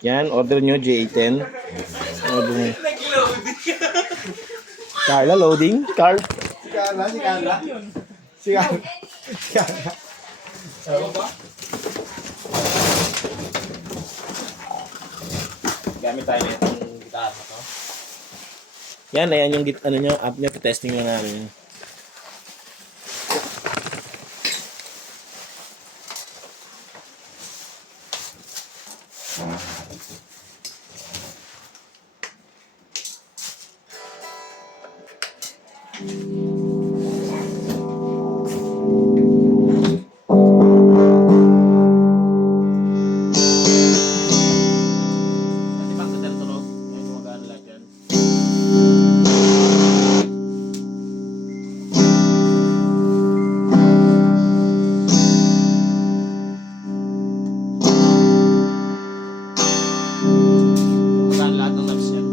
Yan, order nyo, J10. Order nyo. Carla, loading. Carl. Si Carla. Si Carla. Si Carla. Gamit tayo na itong gitara to. Yan, ayan yung ano nyo, app nyo, testing na namin. Pati pang kadal to, no? Yan yung mag-ano lang dyan. Mag-ano lahat ng knobs yan.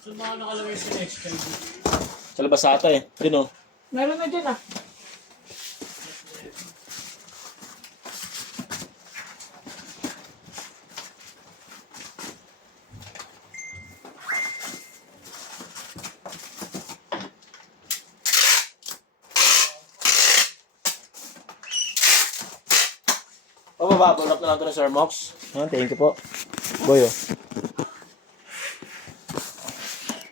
So, mga nakalagay sa next time. Sa labas ata eh. Yun, oh. Meron na dyan ah. Pababa, bulak na lang ito ng Sir Mox. Thank you po. Boy, oh.